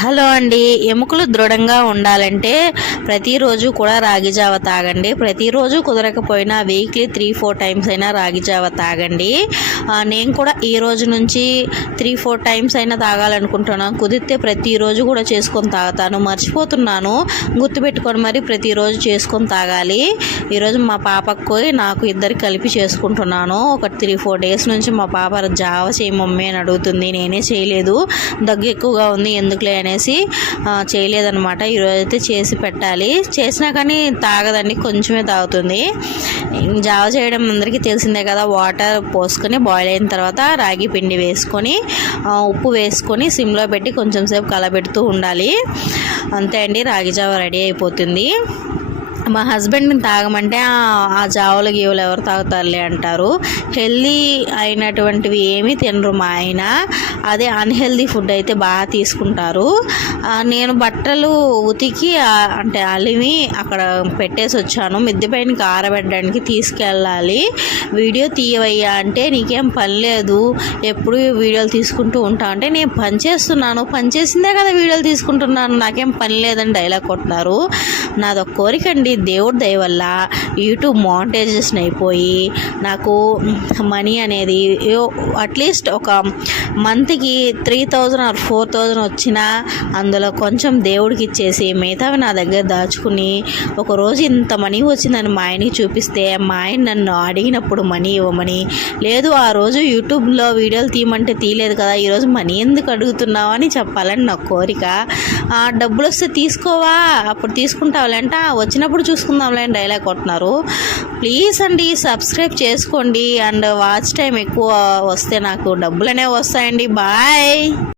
Hello అండి, ఎముకలు దృఢంగా ఉండాలంటే ప్రతిరోజు కూడా రాగి జావ తాగండి. ప్రతిరోజు కుదరకపోయినా వీక్లీ 3-4 టైమ్స్ అయినా రాగి జావ తాగండి. నేను కూడా ఈ రోజు నుంచి 3-4 టైమ్స్ అయినా తాగాలనుకుంటున్నాను. కుదిరితే ప్రతిరోజు కూడా చేసుకొని తాగుతాను. మర్చిపోతున్నాను, గుర్తుపెట్టుకొని మరి ప్రతిరోజు చేసుకొని తాగాలి. ఈరోజు మా పాపకు నాకు ఇద్దరికి కలిపి చేసుకుంటున్నాను. ఒక 3-4 డేస్ నుంచి మా పాప జావ చేయి మమ్మీ అని అడుగుతుంది. నేనే చేయలేదు, దగ్గు ఎక్కువగా ఉంది ఎందుకులే అనేసి చేయలేదన్నమాట. ఈరోజు అయితే చేసి పెట్టాలి. చేసినా కానీ తాగదండి, కొంచెమే తాగుతుంది. జావ చేయడం అందరికీ తెలిసిందే కదా. వాటర్ పోసుకొని బాయిల్ అయిన తర్వాత రాగి పిండి వేసుకొని ఉప్పు వేసుకొని సిమ్లో పెట్టి కొంచెం సేపు కలబెడుతూ ఉండాలి. అంతే అండి, రాగి జావ రెడీ అయిపోతుంది. మా హస్బెండ్ని తాగమంటే ఆ జావులు గీవులు ఎవరు తాగుతారులే అంటారు. హెల్దీ అయినటువంటివి ఏమీ తినరు మా ఆయన. అదే అన్హెల్దీ ఫుడ్ అయితే బాగా తీసుకుంటారు. నేను బట్టలు ఉతికి అంటే అలిమి అక్కడ పెట్టేసి వచ్చాను. మిద్దె పైనకి ఆరబెట్టడానికి తీసుకెళ్ళాలి. వీడియో తీయవయ్యా అంటే నీకేం పని లేదు, ఎప్పుడు వీడియోలు తీసుకుంటూ ఉంటా అంటే నేను పని చేస్తున్నాను, పని చేసిందే కదా వీడియోలు తీసుకుంటున్నాను, నాకేం పని లేదని డైలాగ్ కొట్టినారు. నాదొక కోరిక అండి, దేవుడి దయ వల్ల యూట్యూబ్ మానిటైజేషన్ అయిపోయి నాకు మనీ అనేది అట్లీస్ట్ ఒక మంత్కి 3000 or 4000 వచ్చినా అందులో కొంచెం దేవుడికి ఇచ్చేసి మిగతావి నా దగ్గర దాచుకుని ఒకరోజు ఇంత మనీ వచ్చిందని మా ఆయనకి చూపిస్తే మా ఆయన నన్ను అడిగినప్పుడు మనీ ఇవ్వమని, లేదు ఆ రోజు యూట్యూబ్లో వీడియోలు తీయమంటే తీయలేదు కదా, ఈరోజు మనీ ఎందుకు అడుగుతున్నావు అని చెప్పాలని నా కోరిక. డబ్బులు వస్తే తీసుకోవా, అప్పుడు తీసుకుంటావులేంట, వచ్చినప్పుడు చూసుకుందాంలే అని డైలాగ్ కొట్టినారు. ప్లీజ్ అండి సబ్స్క్రైబ్ చేసుకోండి. అండ్ వాచ్ టైం ఎక్కువ వస్తే నాకు డబ్బులు అనేవి వస్తాయండి. బాయ్.